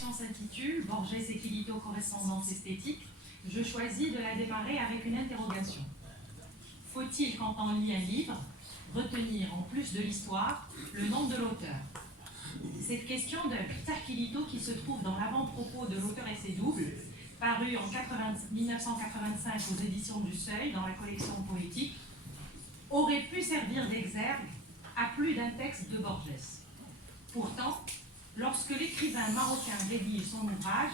méditation s'intitule « Borges et Quilito, correspondance esthétique », je choisis de la démarrer avec une interrogation. Faut-il, quand on lit un livre, retenir, en plus de l'histoire, le nom de l'auteur? Cette question de Peter Quilito, qui se trouve dans l'avant-propos de L'auteur et ses doubles, paru en 1985 aux éditions du Seuil, dans la collection poétique, aurait pu servir d'exergue à plus d'un texte de Borges. Pourtant, lorsque l'écrivain marocain rédige son ouvrage,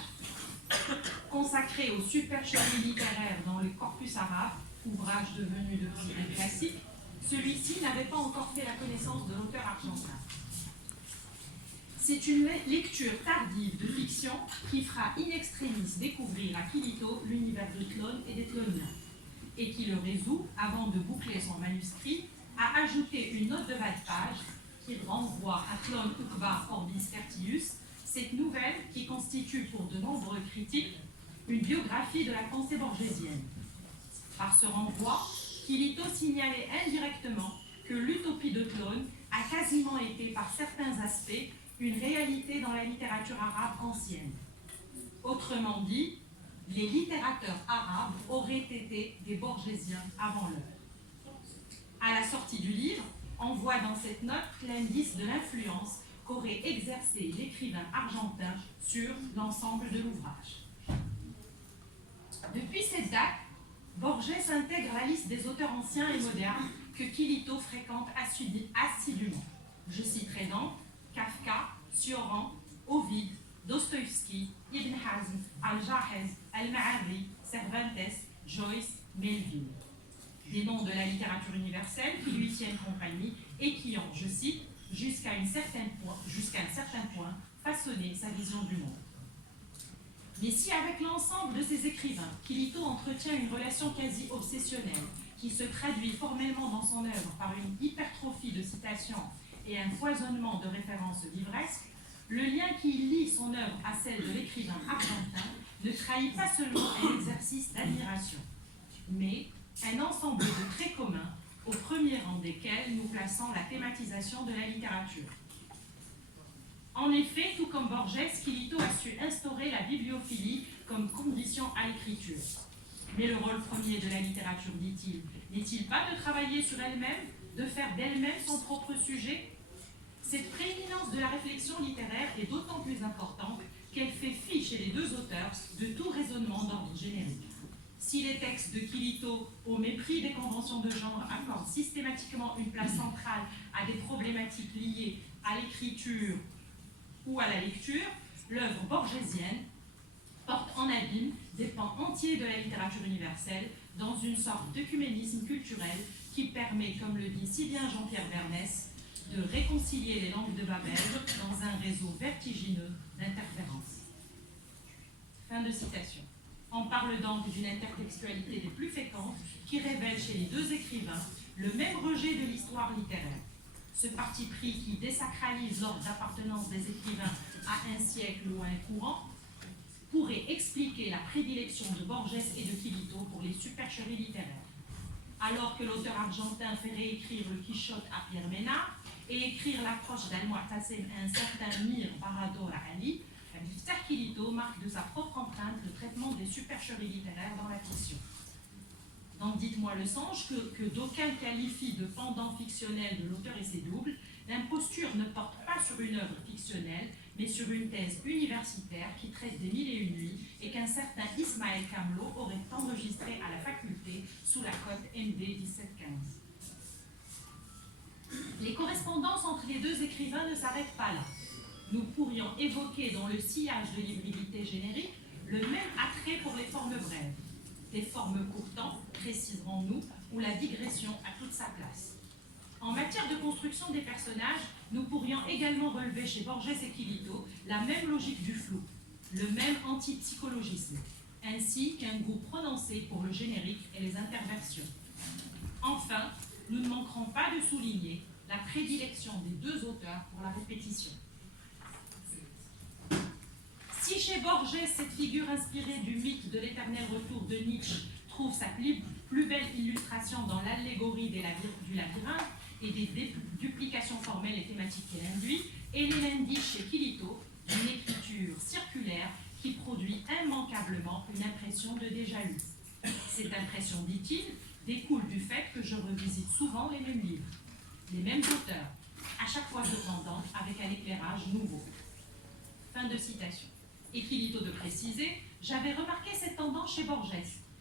consacré aux supercheries littéraires dans le corpus arabe, ouvrage devenu depuis un classique, celui-ci n'avait pas encore fait la connaissance de l'auteur argentin. C'est une lecture tardive de fiction qui fera in extremis découvrir à Quilito l'univers de Tlön et des Tlöniens, et qui le résout, avant de boucler son manuscrit, à ajouter une note de bas de page qui renvoie à Tlön Uqba Orbis Tertius, cette nouvelle qui constitue pour de nombreux critiques une biographie de la pensée borgésienne. Par ce renvoi, Quilito signalait indirectement que l'utopie de Tlön a quasiment été, par certains aspects, une réalité dans la littérature arabe ancienne. Autrement dit, les littérateurs arabes auraient été des borgésiens avant l'heure. À la sortie du livre, on voit dans cette note l'indice de l'influence qu'aurait exercé l'écrivain argentin sur l'ensemble de l'ouvrage. Depuis cette date, Borges intègre la liste des auteurs anciens et modernes que Quilito fréquente assidûment. Je citerai donc Kafka, Cioran, Ovid, Dostoïevski, Ibn Hazm, Al-Jahez, Al-Ma'arri, Cervantes, Joyce, Melville. Des noms de la littérature universelle qui lui tiennent compagnie et qui ont, je cite, jusqu'à un certain point, façonné sa vision du monde. Mais si avec l'ensemble de ces écrivains, Quilito entretient une relation quasi obsessionnelle qui se traduit formellement dans son œuvre par une hypertrophie de citations et un foisonnement de références livresques, le lien qui lie son œuvre à celle de l'écrivain argentin ne trahit pas seulement un exercice d'admiration, mais un ensemble de traits communs, au premier rang desquels nous plaçons la thématisation de la littérature. En effet, tout comme Borges, Quilito a su instaurer la bibliophilie comme condition à l'écriture. Mais le rôle premier de la littérature, dit-il, n'est-il pas de travailler sur elle-même, de faire d'elle-même son propre sujet? Cette prééminence de la réflexion littéraire est d'autant plus importante qu'elle fait fi chez les deux auteurs de tout raisonnement d'ordre générique. Si les textes de Quilito, au mépris des conventions de genre, accordent systématiquement une place centrale à des problématiques liées à l'écriture ou à la lecture, l'œuvre borgésienne porte en abîme des pans entiers de la littérature universelle dans une sorte d'œcuménisme culturel qui permet, comme le dit si bien Jean-Pierre Bernès, de réconcilier les langues de Babel dans un réseau vertigineux d'interférences. Fin de citation. On parle donc d'une intertextualité des plus fécondes qui révèle chez les deux écrivains le même rejet de l'histoire littéraire. Ce parti pris qui désacralise l'ordre d'appartenance des écrivains à un siècle ou à un courant pourrait expliquer la prédilection de Borges et de Quilito pour les supercheries littéraires. Alors que l'auteur argentin fait réécrire le Quichotte à Pierre Ménard et écrire l'approche d'Al-Mu'tasim à un certain Mir Barador Ali, Peter Quilito marque de sa propre empreinte le traitement des supercheries littéraires dans la fiction. Donc dites-moi le songe que d'aucuns qualifient de pendant fictionnel de l'auteur et ses doubles, l'imposture ne porte pas sur une œuvre fictionnelle, mais sur une thèse universitaire qui traite des mille et une nuits et qu'un certain Ismaël Kamlo aurait enregistré à la faculté sous la cote MD 1715. Les correspondances entre les deux écrivains ne s'arrêtent pas là. Nous pourrions évoquer dans le sillage de l'hybridité générique le même attrait pour les formes brèves. Des formes pourtant, préciserons-nous, où la digression a toute sa place. En matière de construction des personnages, nous pourrions également relever chez Borges et Quilito la même logique du flou, le même antipsychologisme, ainsi qu'un goût prononcé pour le générique et les interversions. Enfin, nous ne manquerons pas de souligner la prédilection des deux auteurs pour la répétition. Si chez Borges, cette figure inspirée du mythe de l'éternel retour de Nietzsche trouve sa plus belle illustration dans l'allégorie du labyrinthe et des duplications formelles et thématiques qu'elle induit, elle est l'indice chez Quilito d'une écriture circulaire spectaculaire qui produit immanquablement une impression de déjà-lu. Cette impression, dit-il, découle du fait que je revisite souvent les mêmes livres, les mêmes auteurs, à chaque fois cependant avec un éclairage nouveau. Fin de citation. Et Quilito de préciser, j'avais remarqué cette tendance chez Borges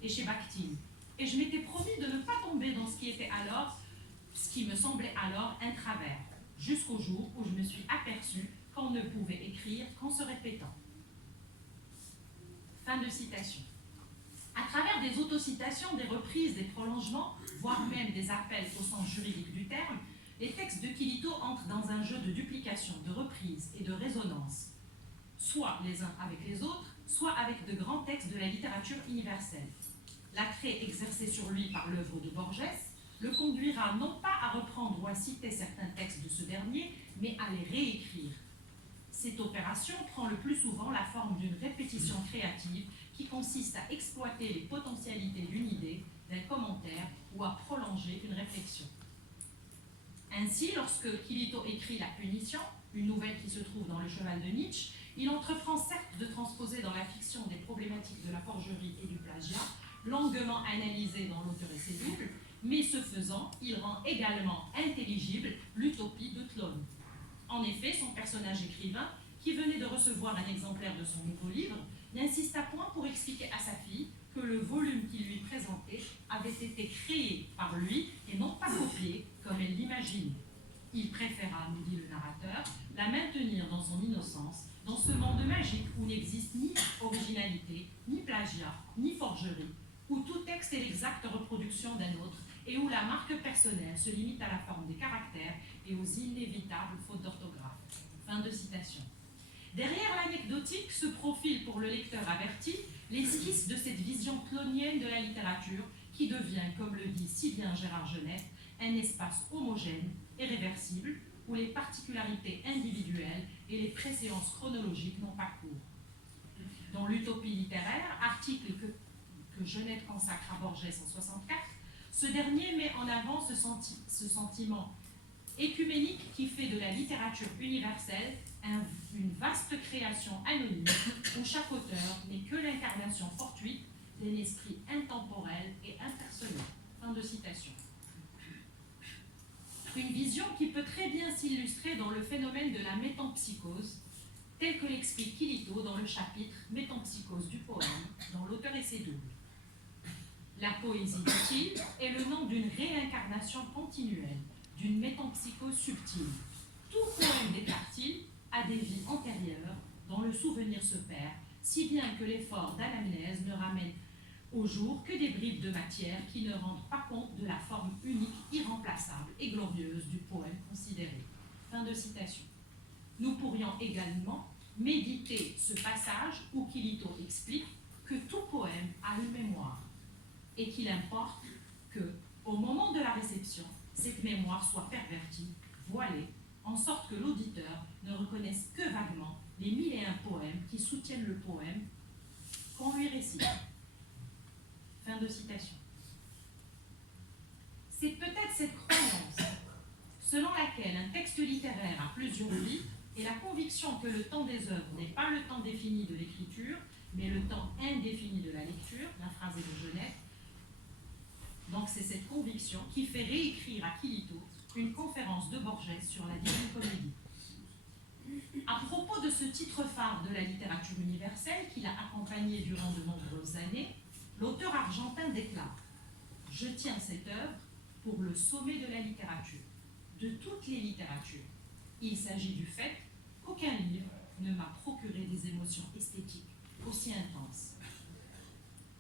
et chez Bakhtin, et je m'étais promis de ne pas tomber dans ce qui me semblait alors un travers, jusqu'au jour où je me suis aperçue qu'on ne pouvait écrire qu'en se répétant. Fin de citation. À travers des autocitations, des reprises, des prolongements, voire même des appels au sens juridique du terme, les textes de Quilito entrent dans un jeu de duplication, de reprise et de résonance, soit les uns avec les autres, soit avec de grands textes de la littérature universelle. L'attrait exercé sur lui par l'œuvre de Borges le conduira non pas à reprendre ou à citer certains textes de ce dernier, mais à les réécrire. Cette opération prend le plus souvent la forme d'une répétition créative qui consiste à exploiter les potentialités d'une idée, d'un commentaire ou à prolonger une réflexion. Ainsi, lorsque Quilito écrit La Punition, une nouvelle qui se trouve dans Le Cheval de Nietzsche, il entreprend certes de transposer dans la fiction des problématiques de la forgerie et du plagiat, longuement analysées dans L'Auteur et ses doubles, mais ce faisant, il rend également intelligible l'utopie de Tlön. En effet, son personnage écrivain, qui venait de recevoir un exemplaire de son nouveau livre, n'insista point pour expliquer à sa fille que le volume qu'il lui présentait avait été créé par lui et non pas copié comme elle l'imagine. Il préféra, nous dit le narrateur, la maintenir dans son innocence, dans ce monde magique où n'existe ni originalité, ni plagiat, ni forgerie, où tout texte est l'exacte reproduction d'un autre et où la marque personnelle se limite à la forme des caractères et aux inévitables fautes d'orthographe. Fin de citation. Derrière l'anecdotique se profilent pour le lecteur averti l'esquisse de cette vision clonienne de la littérature qui devient, comme le dit si bien Gérard Genette, un espace homogène et réversible où les particularités individuelles et les préséances chronologiques n'ont pas cours. Dans l'utopie littéraire, article que Genette consacre à Borges en 1964, ce dernier met en avant ce sentiment écuménique qui fait de la littérature universelle une vaste création anonyme où chaque auteur n'est que l'incarnation fortuite d'un esprit intemporel et impersonnel. Fin de citation. Une vision qui peut très bien s'illustrer dans le phénomène de la métempsychose, tel que l'explique Quilito dans le chapitre Métempsychose du poème, dans L'Auteur et ses doubles. La poésie, dit-il, est le nom d'une réincarnation continuelle, d'une métempsychose subtile. Tout poème, déclare-t-il, a des vies antérieures dont le souvenir se perd, si bien que l'effort d'anamnèse ne ramène au jour que des bribes de matière qui ne rendent pas compte de la forme unique, irremplaçable et glorieuse du poème considéré. Fin de citation. Nous pourrions également méditer ce passage où Quilito explique que tout poème a une mémoire et qu'il importe que, au moment de la réception, cette mémoire soit pervertie, voilée, en sorte que l'auditeur ne reconnaisse que vaguement les 1001 poèmes qui soutiennent le poème qu'on lui récite. Fin de citation. C'est peut-être cette croyance selon laquelle un texte littéraire a plusieurs vies et la conviction que le temps des œuvres n'est pas le temps défini de l'écriture, mais le temps indéfini de la lecture, la phrase est de Genette. Donc c'est cette conviction qui fait réécrire à Quilito une conférence de Borges sur la Divine Comédie. À propos de ce titre phare de la littérature universelle qui l'a accompagné durant de nombreuses années, l'auteur argentin déclare « Je tiens cette œuvre pour le sommet de la littérature, de toutes les littératures. Il s'agit du fait qu'aucun livre ne m'a procuré des émotions esthétiques aussi intenses. »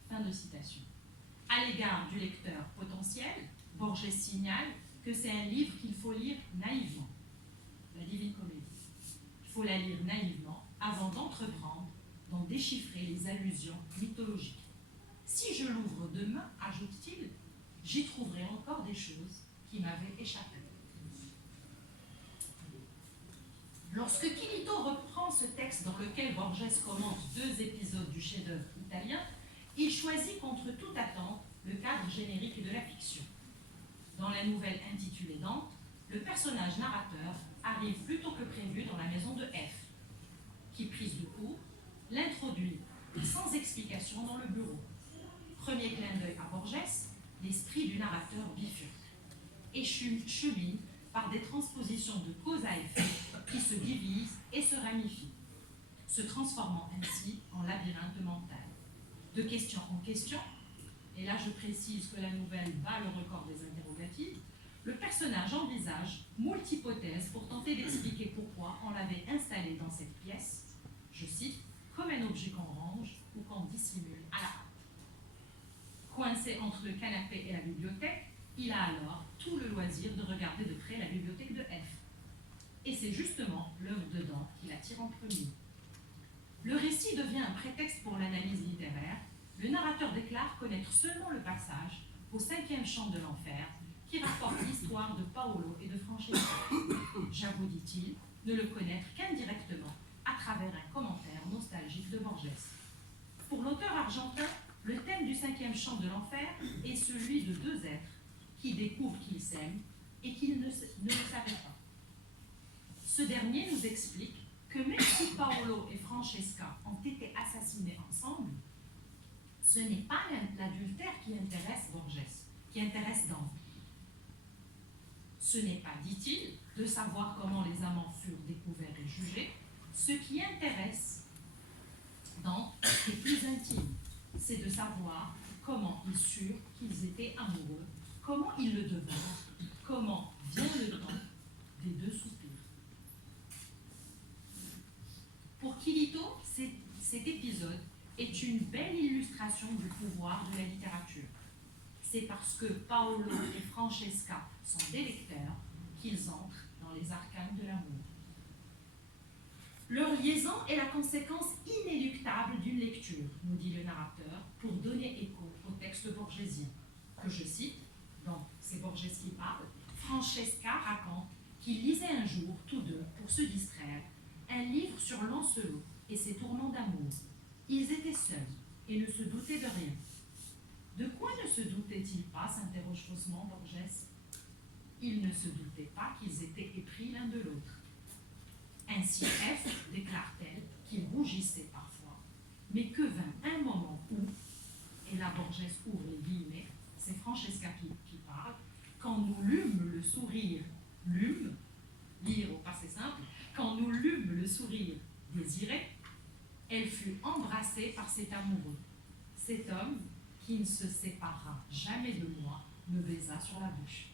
Fin de citation. À l'égard du lecteur potentiel, Borges signale que c'est un livre qu'il faut lire naïvement, la Divine Comédie. Il faut la lire naïvement avant d'entreprendre d'en déchiffrer les allusions mythologiques. Si je l'ouvre demain, ajoute-t-il, j'y trouverai encore des choses qui m'avaient échappé. Lorsque Quilito reprend ce texte dans lequel Borges commente 2 épisodes du chef-d'œuvre italien, il choisit contre toute attente le cadre générique de la fiction. Dans la nouvelle intitulée Dante, le personnage narrateur arrive plus tôt que prévu dans la maison de F, qui, prise de court, conversation dans le bureau. Premier clin d'œil à Borges, l'esprit du narrateur bifurque et chemine par des transpositions de cause à effet qui se divisent et se ramifient, se transformant ainsi en labyrinthe mental. De question en question, et là je précise que la nouvelle bat le record des interrogatives, le personnage envisage moult hypothèses pour tenter d'expliquer pourquoi on l'avait installé dans cette pièce, je cite, comme un objet qu'on range ou qu'on dissimule à la hâte. Coincé entre le canapé et la bibliothèque, il a alors tout le loisir de regarder de près la bibliothèque de F. Et c'est justement l'œuvre de Dante qui l'attire en premier. Le récit devient un prétexte pour l'analyse littéraire. Le narrateur déclare connaître seulement le passage au 5e chant de l'enfer qui rapporte l'histoire de Paolo et de Francesca. J'avoue, dit-il, ne le connaître qu'indirectement à travers un commentaire nostalgique de Borges. Pour l'auteur argentin, le thème du 5e chant de l'enfer est celui de deux êtres qui découvrent qu'ils s'aiment et qu'ils ne le savaient pas. Ce dernier nous explique que même si Paolo et Francesca ont été assassinés ensemble, ce n'est pas l'adultère qui intéresse Borges, qui intéresse Dante. Ce n'est pas, dit-il, de savoir comment les amants furent découverts et jugés. Ce qui intéresse Dante est plus intime. C'est de savoir comment ils surent qu'ils étaient amoureux, comment ils le devinrent, comment vient le temps des deux soupirs. Pour Quilito, cet épisode est une belle illustration du pouvoir de la littérature. C'est parce que Paolo et Francesca sont des lecteurs qu'ils entrent dans les arcanes de l'amour. Leur liaison est la conséquence inéluctable d'une lecture, nous dit le narrateur, pour donner écho au texte borgesien, que je cite, donc c'est Borges qui parle. Francesca raconte qu'ils lisaient un jour, tous deux, pour se distraire, un livre sur Lancelot et ses tourments d'amour. Ils étaient seuls et ne se doutaient de rien. De quoi ne se doutaient-ils pas, s'interroge faussement Borges. Ils ne se doutaient pas qu'ils étaient épris l'un de l'autre. Ainsi F déclare-t-elle qu'il rougissait parfois, mais que vint un moment où, et là Borges ouvre les guillemets, c'est Francesca qui parle, quand nous lûmes le sourire, lire au passé simple, quand nous lûmes le sourire désiré, elle fut embrassée par cet amoureux. Cet homme, qui ne se sépara jamais de moi, me baisa sur la bouche.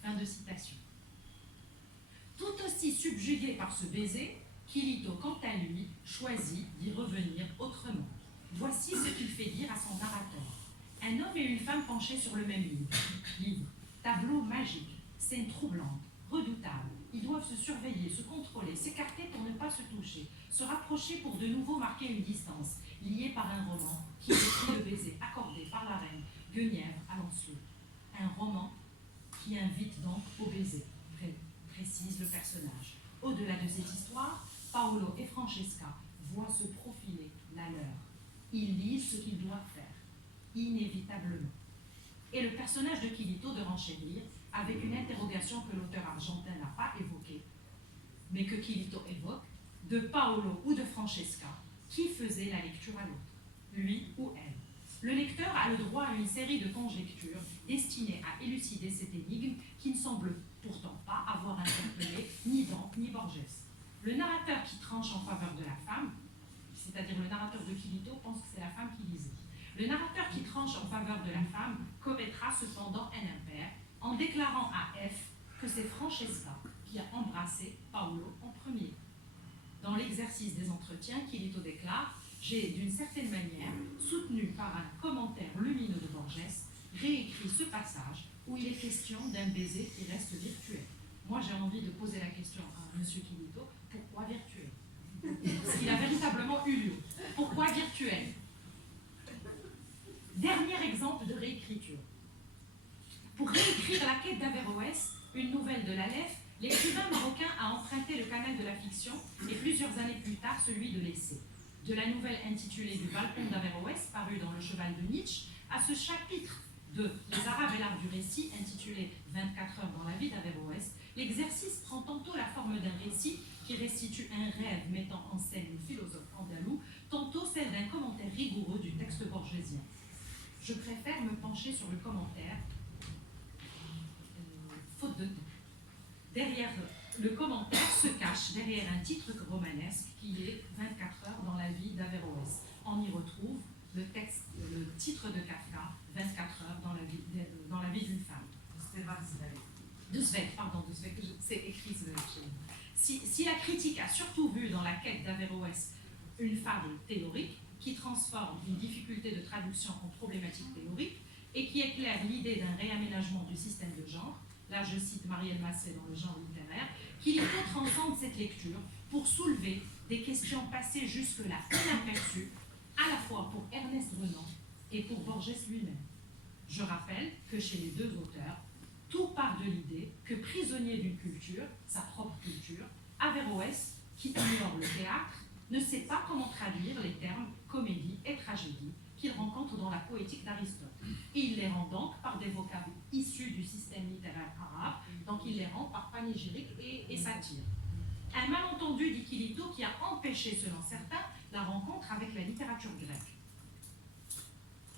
Fin de citation. Tout aussi subjugué par ce baiser, Quilito, quant à lui, choisit d'y revenir autrement. Voici ce qu'il fait dire à son narrateur. Un homme et une femme penchés sur le même livre. Tableau magique, scène troublante, redoutable. Ils doivent se surveiller, se contrôler, s'écarter pour ne pas se toucher, se rapprocher pour de nouveau marquer une distance, liée par un roman qui décrit le baiser accordé par la reine Guenièvre à Lancelot. Un roman qui invite donc au baiser, précise le personnage. Au-delà de cette histoire, Paolo et Francesca voient se profiler la leur. Ils lisent ce qu'ils doivent faire, inévitablement. Et le personnage de Quilito de renchérir avec une interrogation que l'auteur argentin n'a pas évoquée, mais que Quilito évoque, de Paolo ou de Francesca, qui faisait la lecture à l'autre, lui ou elle. Le lecteur a le droit à une série de conjectures destinées à élucider cette énigme qui ne semble pourtant pas avoir interpellé ni Dante ni Borges. Le narrateur qui tranche en faveur de la femme, c'est-à-dire le narrateur de Quilito, pense que c'est la femme qui lisait. Le narrateur qui tranche en faveur de la femme commettra cependant un impair en déclarant à F que c'est Francesca qui a embrassé Paolo en premier. Dans l'exercice des entretiens, Quilito déclare « J'ai, d'une certaine manière, soutenu par un commentaire lumineux de Borges, réécrit ce passage où il est question d'un baiser qui reste virtuel. » Moi, j'ai envie de poser la question à M. Quilito, pourquoi virtuel? Parce qu'il a véritablement eu lieu. Pourquoi virtuel? Dernier exemple de réécriture. Pour réécrire La quête d'Averroès, une nouvelle de l'Aleph, l'écrivain marocain a emprunté le canal de la fiction et plusieurs années plus tard celui de l'essai. De la nouvelle intitulée Du balcon d'Averroès, parue dans Le Cheval de Nietzsche, à ce chapitre de Les Arabes et l'art du récit, intitulé 24 heures dans la vie d'Averroès, l'exercice prend tantôt la forme d'un récit qui restitue un rêve mettant en scène le philosophe andalou, tantôt celle d'un commentaire rigoureux du je préfère me pencher sur le commentaire, faute de temps. Derrière le commentaire se cache derrière un titre romanesque qui est 24 heures dans la vie d'Averroès. On y retrouve le titre de Kafka, 24 heures dans la vie d'une femme. De Zweig, c'est écrit chez nous. Si la critique a surtout vu dans la quête d'Averroès une fable théorique qui transforme une difficulté de traduction en problématique théorique et qui éclaire l'idée d'un réaménagement du système de genre, là je cite Marielle Massé dans le genre littéraire, qu'il faut transcender cette lecture pour soulever des questions passées jusque-là inaperçues, à la fois pour Ernest Renan et pour Borges lui-même. Je rappelle que chez les deux auteurs, tout part de l'idée que prisonnier d'une culture, sa propre culture, Averroès, qui ignore le théâtre, ne sait pas comment traduire les termes comédie et tragédie qu'il rencontre dans la poétique d'Aristote. Et il les rend donc par des vocables issus du système littéraire arabe, donc il les rend par panégyrique et satire. Un malentendu, dit Kilito, qui a empêché, selon certains, la rencontre avec la littérature grecque.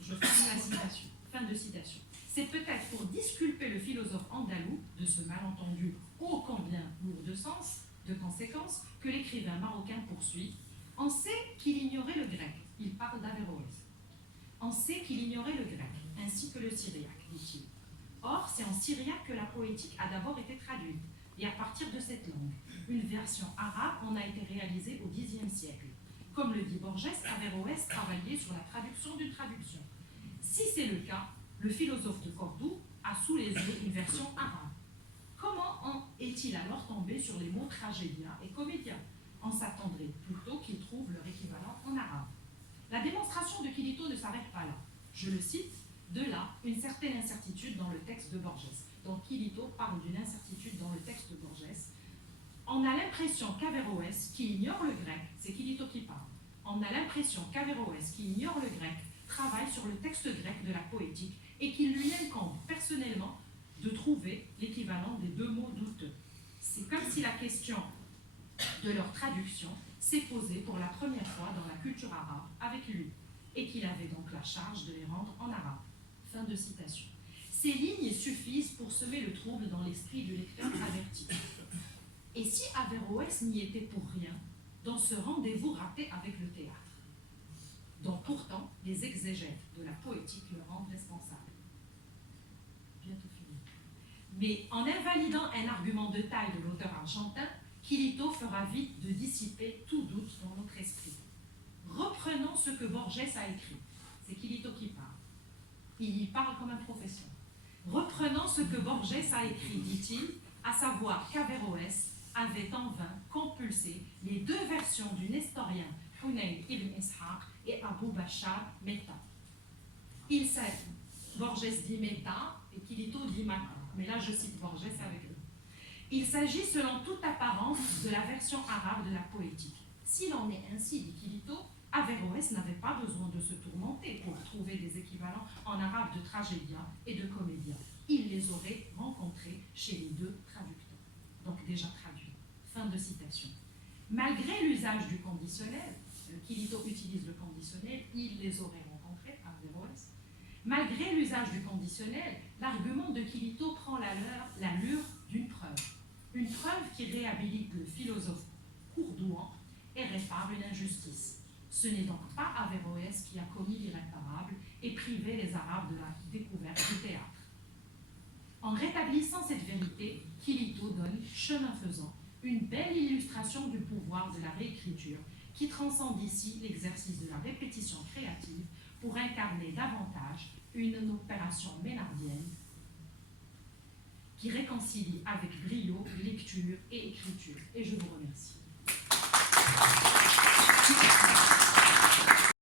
Je finis la citation. Fin de citation. C'est peut-être pour disculper le philosophe andalou de ce malentendu ô combien lourd de sens, de conséquences, que l'écrivain marocain poursuit. On sait qu'il ignorait le grec. Il parle d'Averroès. On sait qu'il ignorait le grec, ainsi que le syriaque, dit-il. Or, c'est en syriaque que la poétique a d'abord été traduite. Et à partir de cette langue, une version arabe en a été réalisée au Xe siècle. Comme le dit Borges, Averroès travaillait sur la traduction d'une traduction. Si c'est le cas, le philosophe de Cordoue a sous les yeux une version arabe. Comment en est-il alors tombé sur les mots tragédien et comédien? On s'attendrait plutôt qu'il trouve leur équivalent en arabe. La démonstration de Kilito ne s'arrête pas là. Je le cite, de là, une certaine incertitude dans le texte de Borges. Donc Kilito parle d'une incertitude dans le texte de Borges. On a l'impression qu'Averroès, qui ignore le grec, c'est Kilito qui parle, on a l'impression qu'Averroès, qui ignore le grec, travaille sur le texte grec de la poétique et qu'il lui incombe personnellement de trouver l'équivalent des deux mots douteux. C'est comme si la question de leur traduction s'est posée pour la première fois dans la culture arabe avec lui, et qu'il avait donc la charge de les rendre en arabe. Fin de citation. Ces lignes suffisent pour semer le trouble dans l'esprit du lecteur averti. Et si Averroès n'y était pour rien dans ce rendez-vous raté avec le théâtre, dont pourtant les exégètes de la poétique le rendent responsable? Bientôt fini. Mais en invalidant un argument de taille de l'auteur argentin, Kilito fera vite de dissiper tout doute dans notre esprit. Reprenons ce que Borges a écrit. C'est Kilito qui parle. Il y parle comme un professeur. Reprenons ce que Borges a écrit, dit-il, à savoir qu'Averroès avait en vain compulsé les deux versions du nestorien Hunayn ibn Ishaq et Abu Bashar Meta. Borges dit Meta et Kilito dit Mata, mais là je cite Borges avec eux. Il s'agit selon toute apparence de la version arabe de la poétique. S'il en est ainsi, dit Kilito, Averroès n'avait pas besoin de se tourmenter pour trouver des équivalents en arabe de tragédien et de comédien. Il les aurait rencontrés chez les deux traducteurs, donc déjà traduits. Fin de citation. Malgré l'usage du conditionnel, Kilito utilise le conditionnel, il les aurait rencontrés, Averroès. Malgré l'usage du conditionnel, l'argument de Kilito prend l'allure d'une preuve. Une preuve qui réhabilite le philosophe courdouan et répare une injustice. Ce n'est donc pas Averroès qui a commis l'irréparable et privé les Arabes de la découverte du théâtre. En rétablissant cette vérité, Kilito donne, chemin faisant, une belle illustration du pouvoir de la réécriture qui transcende ici l'exercice de la répétition créative pour incarner davantage une opération ménardienne qui réconcilie avec brio lecture et écriture. Et je vous remercie.